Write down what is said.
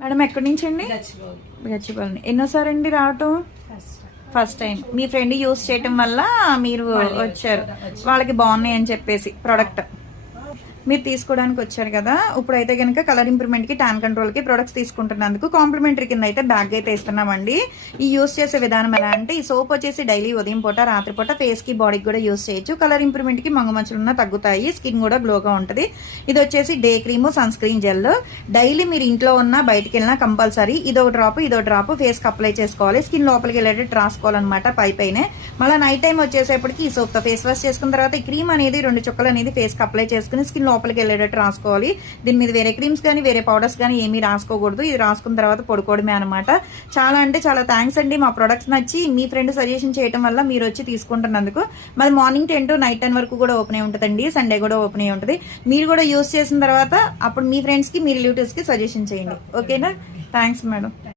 Madam ఎక్కడి నుంచి అండి? గచ్చిబౌలి. ఎన్నోసారి అండి రావటం? First time. మీ ఫ్రెండ్ యూస్ చేయటం వల్ల మీరు వచ్చారు, వాళ్ళకి బాగున్నాయి అని చెప్పేసి ప్రోడక్ట్ మీరు తీసుకోవడానికి వచ్చారు కదా. ఇప్పుడైతే కనుక కలర్ ఇంప్రూవ్మెంట్ కి, ట్యాన్ కంట్రోల్ కి ప్రొడక్ట్స్ తీసుకుంటున్నందుకు కాంప్లిమెంటరీ కింద అయితే బ్యాగ్ అయితే ఇస్తున్నామండి. ఈ యూస్ చేసే విధానం ఎలా అంటే, ఈ సోప్ వచ్చేసి డైలీ ఉదయం పూట, రాత్రి పూట ఫేస్ కి, బాడీకి కూడా యూస్ చేయొచ్చు. కలర్ ఇంప్రూవ్మెంట్ కి మంగుమచ్చలున్నా తగ్గుతాయి, స్కిన్ కూడా గ్లోగా ఉంటుంది. ఇది వచ్చేసి day cream, sun screen gel. Daily మీరు ఇంట్లో ఉన్నా బయటకి వెళ్ళినా కంపల్సరీ ఇదో డ్రాప్ ఫేస్ కి అప్లై చేసుకోవాలి. స్కిన్ లోపలికి వెళ్ళేటట్టు రాసుకోవాలన్నమాట పైనే. మళ్ళీ నైట్ టైం వచ్చేసేపటికి ఈ సోప్ తో ఫేస్ వాష్ చేసుకున్న తర్వాత ఈ క్రీమ్ అనేది 2 చుక్కలు అనేది ఫేస్ కి అప్లై చేసుకుని స్కిన్ లోపలికి వెళ్ళేటట్టు రాసుకోవాలి. దీని మీద వేరే క్రీమ్స్ కానీ వేరే పౌడర్స్ కానీ ఏమీ రాసుకోకూడదు. ఇది రాసుకున్న తర్వాత పడుకోవడమే అనమాట. చాలా అంటే చాలా థ్యాంక్స్ అండి. మా ప్రొడక్ట్స్ నచ్చి మీ ఫ్రెండ్ సజెషన్ చేయడం వల్ల మీరు వచ్చి తీసుకుంటున్నందుకు. మరి మార్నింగ్ 10 to నైట్ 10 వరకు కూడా ఓపెన్ అయి ఉంటుందండి. సండే కూడా ఓపెన్ అయి ఉంటుంది. మీరు కూడా యూస్ చేసిన తర్వాత అప్పుడు మీ ఫ్రెండ్స్ కి, మీ రిలేటివ్స్ కి సజెషన్ చేయండి. ఓకేనా? Thanks madam.